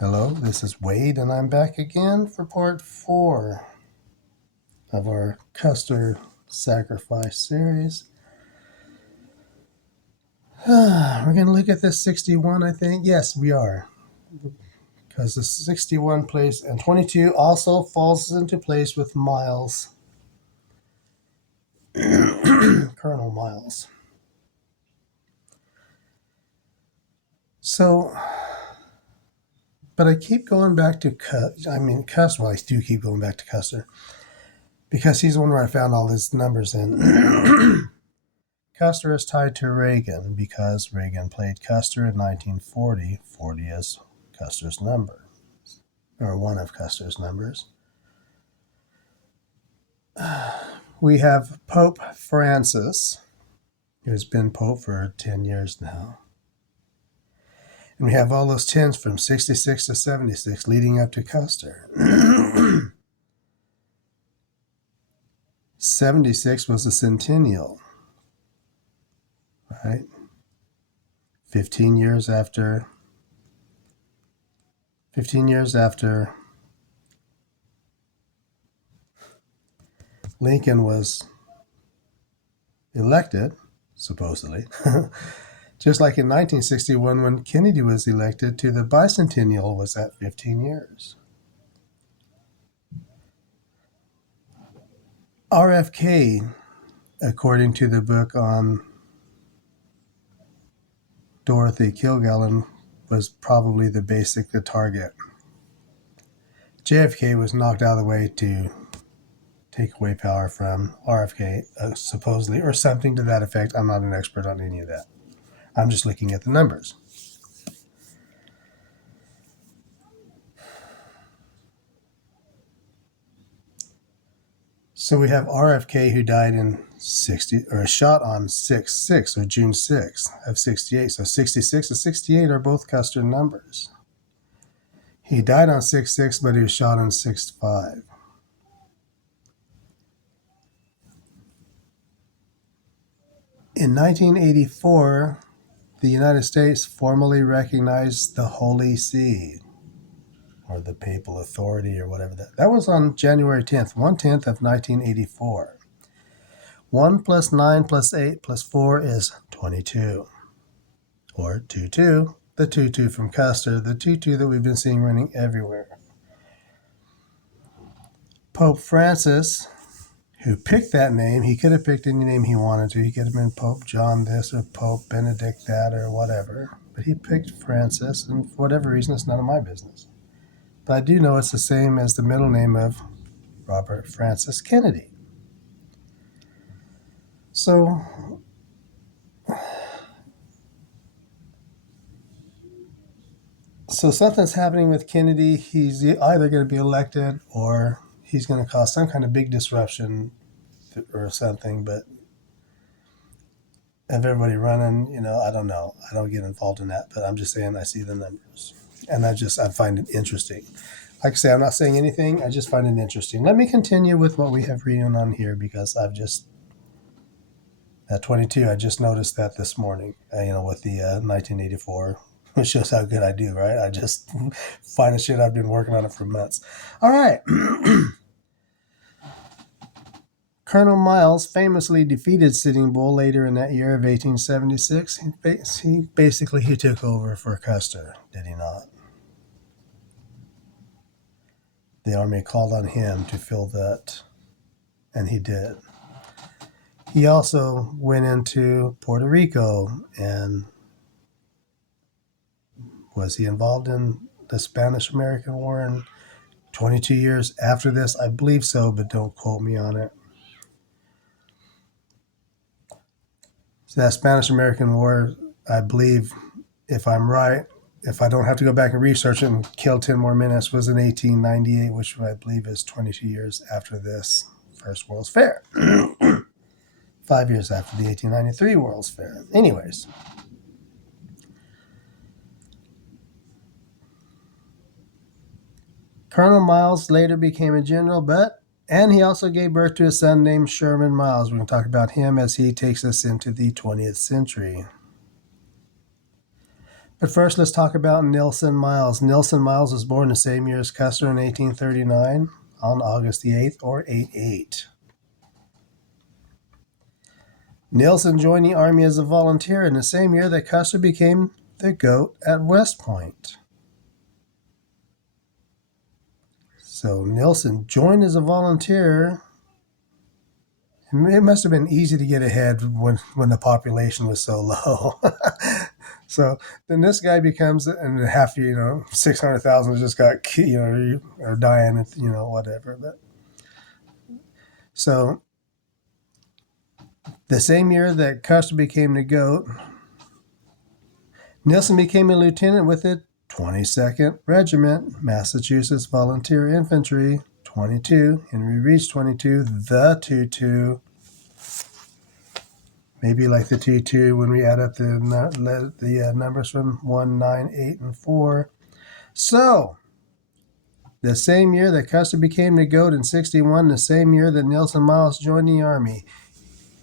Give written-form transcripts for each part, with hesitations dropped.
Hello, this is Wade, and I'm back again for part 4 of our Custer sacrifice series. We're going to look at this 61, I think. Yes, we are. Because the 61 place and 22 also falls into place with Miles, Colonel Miles. So, but I keep going back to Custer. Well, I do keep going back to Custer because he's the one where I found all his numbers in. Custer is tied to Reagan because Reagan played Custer in 1940. 40 is Custer's number, or one of Custer's numbers. We have Pope Francis, who's been Pope for 10 years now. And we have all those 10s from 66 to 76 leading up to Custer. 76 was a centennial, right? 15 years after Lincoln was elected, supposedly, just like in 1961 when Kennedy was elected, to the bicentennial was at 15 years. RFK, according to the book on Dorothy Kilgallen, was probably the target. JFK was knocked out of the way to take away power from RFK, supposedly, or something to that effect. I'm not an expert on any of that. I'm just looking at the numbers. So we have RFK, who died in 60, or shot on 6/6, or June 6th of 68. So 66 and 68 are both Custer numbers. He died on 6/6, but he was shot on 6/5. In 1984, the United States formally recognized the Holy See, or the Papal Authority, or whatever that. That was on January 10th, 1/10 of 1984. 1 plus 9 plus 8 plus 4 is 22, or 22, the tutu from Custer, the tutu that we've been seeing running everywhere. Pope Francis, who picked that name, he could have picked any name he wanted to. He could have been Pope John this or Pope Benedict that or whatever. But he picked Francis, and for whatever reason, it's none of my business. But I do know it's the same as the middle name of Robert Francis Kennedy. So something's happening with Kennedy. He's either going to be elected or he's going to cause some kind of big disruption or something. But of everybody running, I don't know. I don't get involved in that. But I'm just saying I see the numbers. And I find it interesting. Like I say, I'm not saying anything. I just find it interesting. Let me continue with what we have reading on here because at 22, I just noticed that this morning, with the 1984, which shows how good I do, right? I just find the shit. I've been working on it for months. All right. Colonel Miles famously defeated Sitting Bull later in that year of 1876. He took over for Custer, did he not? The Army called on him to fill that, and he did. He also went into Puerto Rico, and was he involved in the Spanish-American War in 22 years after this? I believe so, but don't quote me on it. So that Spanish-American War, I believe, if I'm right, if I don't have to go back and research it and kill 10 more minutes, was in 1898, which I believe is 22 years after this First World's Fair. 5 years after the 1893 World's Fair. Anyways. Colonel Miles later became a general, and he also gave birth to a son named Sherman Miles. We're going to talk about him as he takes us into the 20th century. But first, let's talk about Nelson Miles. Nelson Miles was born the same year as Custer in 1839 on August the 8th, or 8/8. Nelson joined the Army as a volunteer in the same year that Custer became the GOAT at West Point. So Nelson joined as a volunteer. It must have been easy to get ahead when the population was so low. So then this guy becomes, and half, 600,000 just got, are dying, whatever. But so the same year that Custer became the GOAT, Nelson became a lieutenant with the 22nd Regiment, Massachusetts Volunteer Infantry, 22, Henry Reach 22, the 22, maybe like the T2 when we add up the numbers from 1, 9, 8, and 4. So, the same year that Custer became the GOAT in 61, the same year that Nelson Miles joined the Army.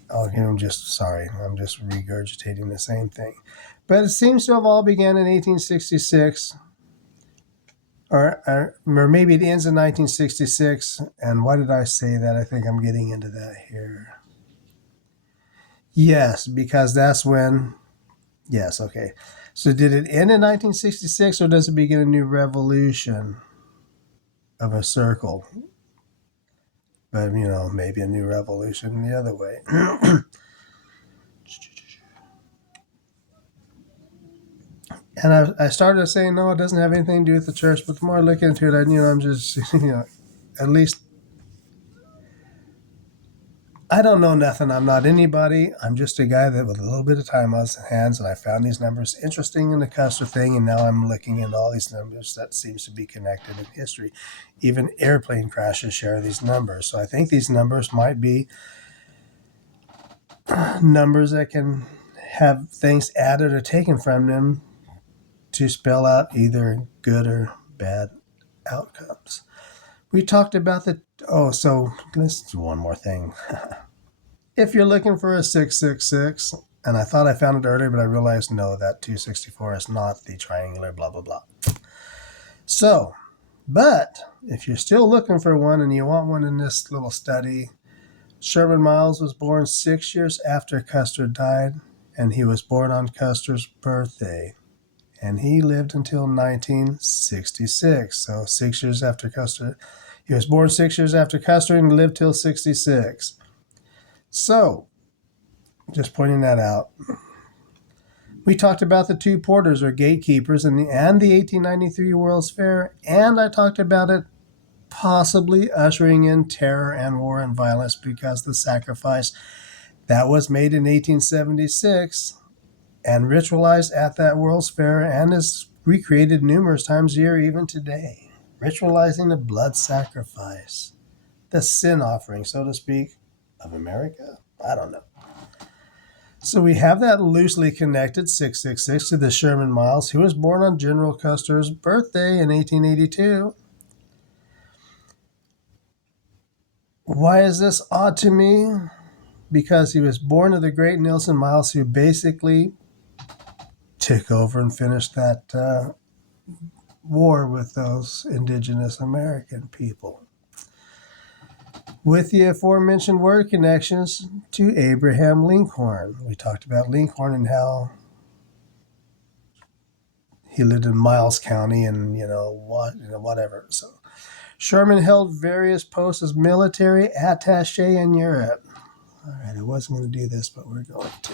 Oh, I'm just regurgitating the same thing. But it seems to have all began in 1866, or maybe it ends in 1966. And why did I say that? I think I'm getting into that here. Yes, because that's when. Yes, okay. So did it end in 1966, or does it begin a new revolution of a circle? But, maybe a new revolution the other way. And I started saying, no, it doesn't have anything to do with the church. But the more I look into it, I'm just, at least, I don't know nothing. I'm not anybody. I'm just a guy that with a little bit of time on his hands, and I found these numbers interesting in the Custer thing, and now I'm looking into all these numbers that seems to be connected in history. Even airplane crashes share these numbers. So I think these numbers might be numbers that can have things added or taken from them to spell out either good or bad outcomes. We talked about so let's do one more thing. If you're looking for a 666, and I thought I found it earlier, but I realized no, that 264 is not the triangular blah, blah, blah. So, but if you're still looking for one and you want one in this little study, Sherman Miles was born 6 years after Custer died, and he was born on Custer's birthday. And he lived until 1966. So 6 years after Custer. He was born 6 years after Custer and lived till 66. So, just pointing that out. We talked about the two porters or gatekeepers and the 1893 World's Fair, and I talked about it possibly ushering in terror and war and violence because the sacrifice that was made in 1876 and ritualized at that World's Fair and is recreated numerous times a year even today. Ritualizing the blood sacrifice, the sin offering, so to speak, of America. I don't know. So we have that loosely connected 666 to the Sherman Miles, who was born on General Custer's birthday in 1882. Why is this odd to me? Because he was born to the great Nelson Miles, who basically took over and finished that war with those indigenous American people. With the aforementioned word connections to Abraham Lincoln. We talked about Lincoln and how he lived in Miles County and, whatever. So Sherman held various posts as military attaché in Europe. All right, I wasn't going to do this, but we're going to.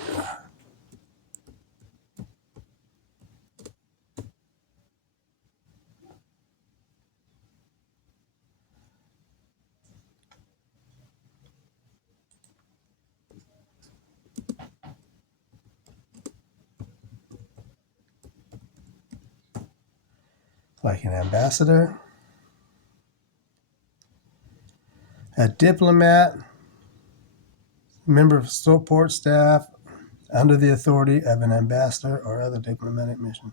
Like an ambassador, a diplomat, member of support staff under the authority of an ambassador or other diplomatic mission.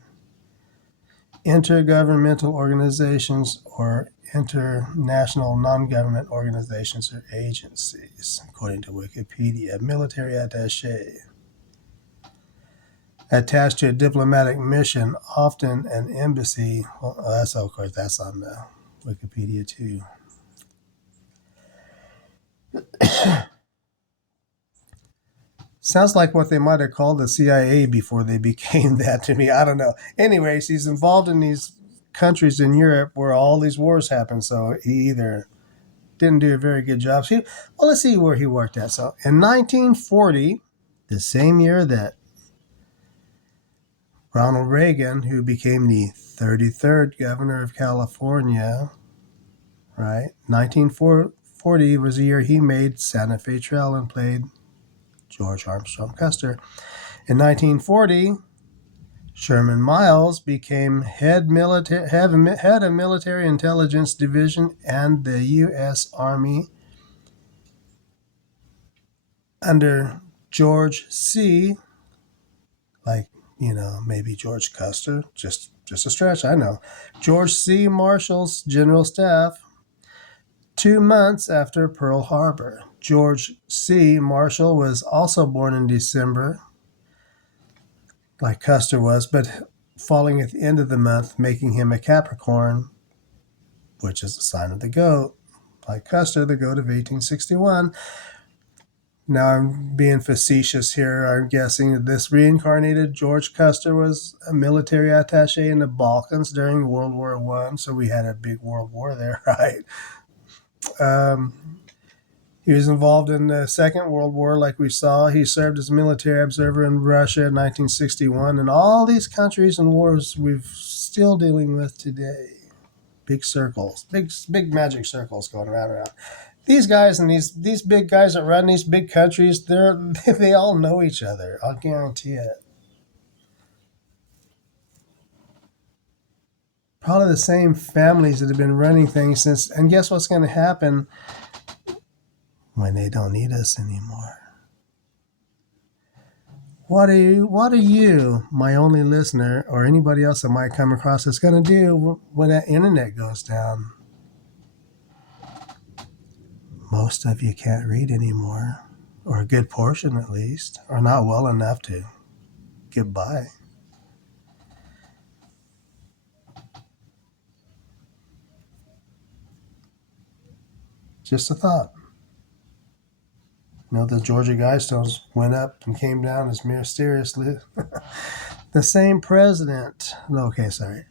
Intergovernmental organizations or international non-government organizations or agencies, according to Wikipedia. Military attaché. attached to a diplomatic mission, often an embassy. Well, that's of course that's on the Wikipedia too. Sounds like what they might have called the CIA before they became that to me. I don't know. Anyways, he's involved in these countries in Europe where all these wars happen. So he either didn't do a very good job. So well, let's see where he worked at. So in 1940, the same year that Ronald Reagan, who became the 33rd governor of California, right? 1940 was the year he made Santa Fe Trail and played George Armstrong Custer. In 1940, Sherman Miles became head of Military Intelligence Division and the U.S. Army under George C. Like, maybe George Custer, just a stretch, I know. George C. Marshall's General Staff 2 months after Pearl Harbor. George C. Marshall was also born in December, like Custer was, but falling at the end of the month, making him a Capricorn, which is a sign of the goat. Like Custer, the goat of 1861. Now I'm being facetious here. I'm guessing that this reincarnated George Custer was a military attaché in the Balkans during World War I. So we had a big world war there, right? He was involved in the Second World War, like we saw. He served as a military observer in Russia in 1961, and all these countries and wars we're still dealing with today. Big circles, big magic circles going around. These guys and these big guys that run these big countries, they all know each other. I'll guarantee it. Probably the same families that have been running things since. And guess what's going to happen when they don't need us anymore? What are you, my only listener, or anybody else that might come across this, going to do when that internet goes down? Most of you can't read anymore, or a good portion at least, or not well enough to get by. Just a thought. The Georgia Guidestones went up and came down as mysteriously. The same president. Okay, sorry.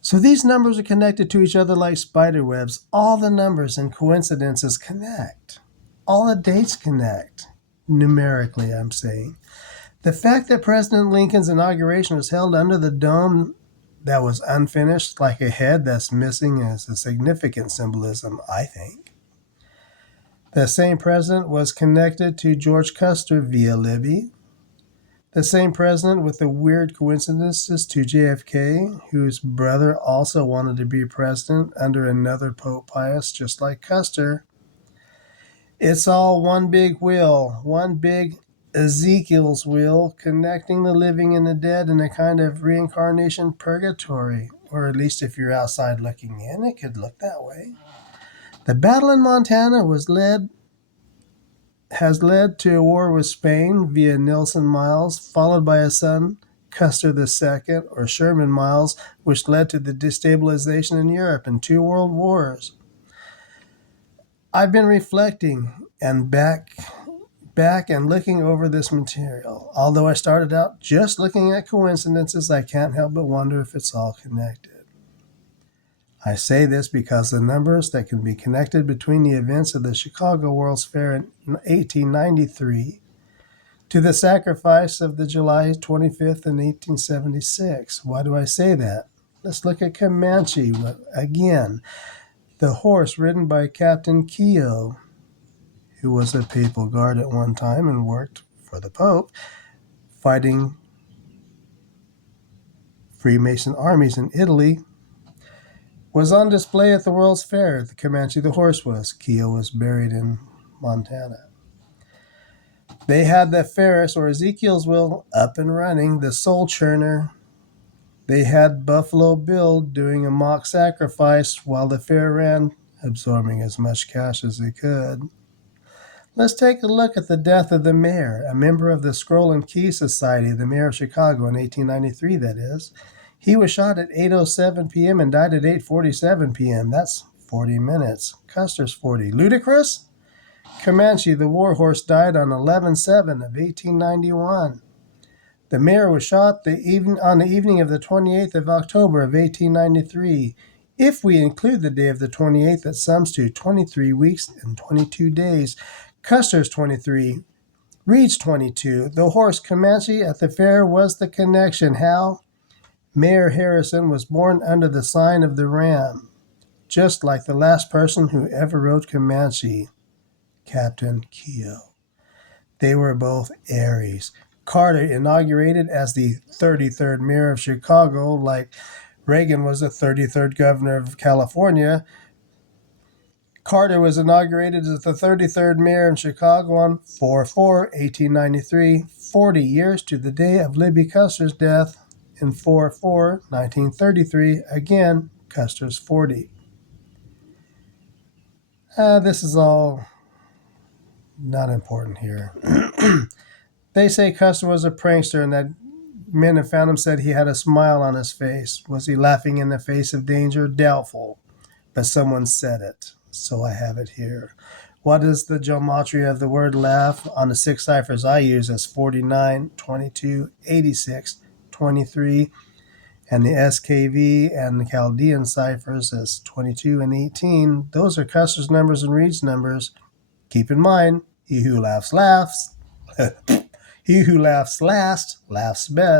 So these numbers are connected to each other like spider webs. All the numbers and coincidences connect. All the dates connect. Numerically, I'm saying. The fact that President Lincoln's inauguration was held under the dome that was unfinished, like a head that's missing, is a significant symbolism, I think. The same president was connected to George Custer via Libby. The same president with the weird coincidences to JFK, whose brother also wanted to be president under another Pope Pius, just like Custer. It's all one big wheel, one big Ezekiel's wheel, connecting the living and the dead in a kind of reincarnation purgatory. Or at least if you're outside looking in, it could look that way. The battle in Montana has led to a war with Spain via Nelson Miles, followed by a son, Custer II, or Sherman Miles, which led to the destabilization in Europe and 2 world wars. I've been reflecting and back and looking over this material. Although I started out just looking at coincidences, I can't help but wonder if it's all connected. I say this because the numbers that can be connected between the events of the Chicago World's Fair in 1893 to the sacrifice of the July 25th in 1876. Why do I say that? Let's look at Comanche again. The horse ridden by Captain Keogh, who was a papal guard at one time and worked for the Pope, fighting Freemason armies in Italy, was on display at the World's Fair. The Comanche the horse was. Keogh was buried in Montana. They had the Ferris, or Ezekiel's wheel, up and running, the soul churner. They had Buffalo Bill doing a mock sacrifice while the fair ran, absorbing as much cash as they could. Let's take a look at the death of the mayor, a member of the Scroll and Key Society, the mayor of Chicago in 1893, that is. He was shot at 8:07 p.m. and died at 8:47 p.m. That's 40 minutes. Custer's 40. Ludicrous? Comanche, the warhorse, died on 11/7 of 1891. The mayor was shot on the evening of the 28th of October of 1893. If we include the day of the 28th, it sums to 23 weeks and 22 days. Custer's 23, Reed's 22. The horse Comanche at the fair was the connection. How? Mayor Harrison was born under the sign of the ram, just like the last person who ever rode Comanche, Captain Keogh. They were both Aries. Carter, inaugurated as the 33rd mayor of Chicago, like Reagan was the 33rd governor of California. Carter was inaugurated as the 33rd mayor in Chicago on 4/4/1893, 40 years to the day of Libby Custer's death in 4/4/1933. Again, Custer's 40. This is all not important here. They say Custer was a prankster and that men have found him said he had a smile on his face. Was he laughing in the face of danger? Doubtful. But someone said it, so I have it here. What is the gematria of the word laugh? On the 6 ciphers I use as 49, 22, 86, 23, and the SKV and the Chaldean ciphers as 22 and 18. Those are Custer's numbers and Reed's numbers. Keep in mind, he who laughs laughs. He who laughs last laughs best.